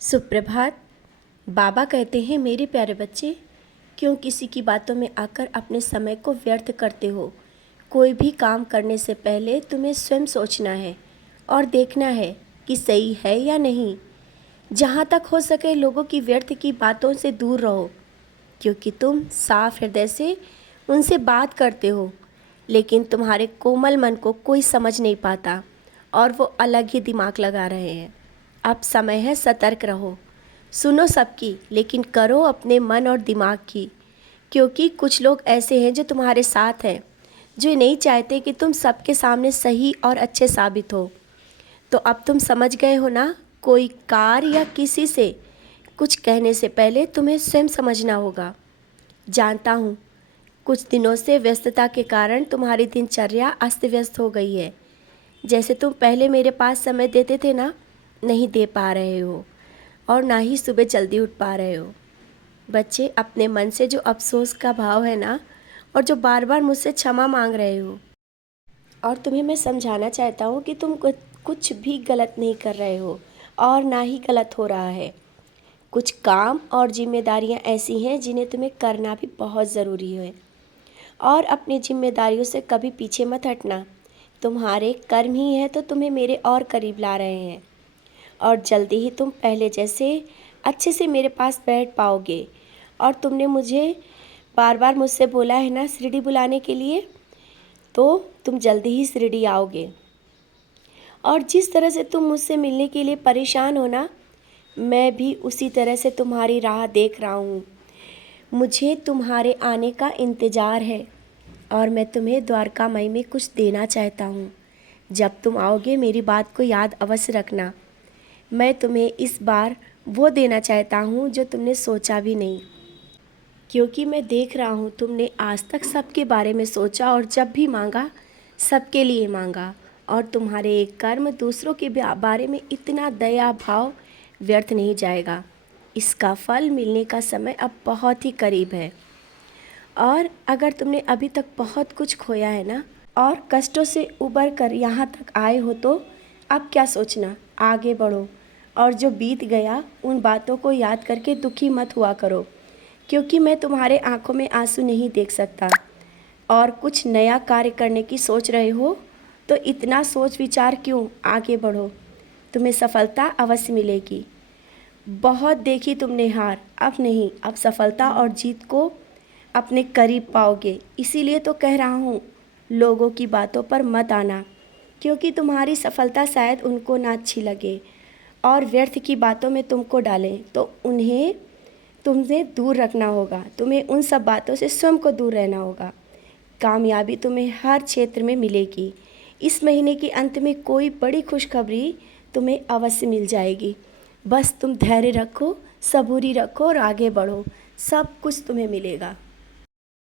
सुप्रभात। बाबा कहते हैं, मेरे प्यारे बच्चे, क्यों किसी की बातों में आकर अपने समय को व्यर्थ करते हो। कोई भी काम करने से पहले तुम्हें स्वयं सोचना है और देखना है कि सही है या नहीं। जहाँ तक हो सके लोगों की व्यर्थ की बातों से दूर रहो, क्योंकि तुम साफ हृदय से उनसे बात करते हो, लेकिन तुम्हारे कोमल मन को कोई समझ नहीं पाता और वो अलग ही दिमाग लगा रहे हैं। अब समय है, सतर्क रहो। सुनो सबकी, लेकिन करो अपने मन और दिमाग की, क्योंकि कुछ लोग ऐसे हैं जो तुम्हारे साथ हैं, जो नहीं चाहते कि तुम सबके सामने सही और अच्छे साबित हो। तो अब तुम समझ गए हो ना, कोई कार्य या किसी से कुछ कहने से पहले तुम्हें स्वयं समझना होगा। जानता हूँ कुछ दिनों से व्यस्तता के कारण तुम्हारी दिनचर्या अस्त व्यस्त हो गई है। जैसे तुम पहले मेरे पास समय देते थे ना, नहीं दे पा रहे हो और ना ही सुबह जल्दी उठ पा रहे हो। बच्चे, अपने मन से जो अफसोस का भाव है ना, और जो बार बार मुझसे क्षमा मांग रहे हो, और तुम्हें मैं समझाना चाहता हूँ कि तुम कुछ भी गलत नहीं कर रहे हो और ना ही गलत हो रहा है। कुछ काम और जिम्मेदारियाँ ऐसी हैं जिन्हें तुम्हें करना भी बहुत ज़रूरी है, और अपनी जिम्मेदारियों से कभी पीछे मत हटना। तुम्हारे कर्म ही है तो तुम्हें मेरे और करीब ला रहे हैं, और जल्दी ही तुम पहले जैसे अच्छे से मेरे पास बैठ पाओगे। और तुमने मुझे बार बार मुझसे बोला है ना शिरडी बुलाने के लिए, तो तुम जल्दी ही शिरडी आओगे। और जिस तरह से तुम मुझसे मिलने के लिए परेशान हो ना, मैं भी उसी तरह से तुम्हारी राह देख रहा हूँ। मुझे तुम्हारे आने का इंतज़ार है और मैं तुम्हें द्वारकामाई में कुछ देना चाहता हूँ। जब तुम आओगे मेरी बात को याद अवश्य रखना। मैं तुम्हें इस बार वो देना चाहता हूँ जो तुमने सोचा भी नहीं, क्योंकि मैं देख रहा हूँ तुमने आज तक सबके बारे में सोचा और जब भी मांगा सबके लिए मांगा, और तुम्हारे एक कर्म दूसरों के बारे में इतना दया भाव व्यर्थ नहीं जाएगा। इसका फल मिलने का समय अब बहुत ही करीब है। और अगर तुमने अभी तक बहुत कुछ खोया है ना, और कष्टों से उबर कर यहाँ तक आए हो, तो अब क्या सोचना, आगे बढ़ो। और जो बीत गया उन बातों को याद करके दुखी मत हुआ करो, क्योंकि मैं तुम्हारे आंखों में आंसू नहीं देख सकता। और कुछ नया कार्य करने की सोच रहे हो तो इतना सोच विचार क्यों, आगे बढ़ो। तुम्हें सफलता अवश्य मिलेगी। बहुत देखी तुमने हार, अब नहीं, अब सफलता और जीत को अपने करीब पाओगे। इसीलिए तो कह रहा हूँ, लोगों की बातों पर मत आना, क्योंकि तुम्हारी सफलता शायद उनको ना अच्छी लगे और व्यर्थ की बातों में तुमको डालें, तो उन्हें तुमसे दूर रखना होगा। तुम्हें उन सब बातों से स्वयं को दूर रहना होगा। कामयाबी तुम्हें हर क्षेत्र में मिलेगी। इस महीने के अंत में कोई बड़ी खुशखबरी तुम्हें अवश्य मिल जाएगी। बस तुम धैर्य रखो, सबूरी रखो और आगे बढ़ो, सब कुछ तुम्हें मिलेगा।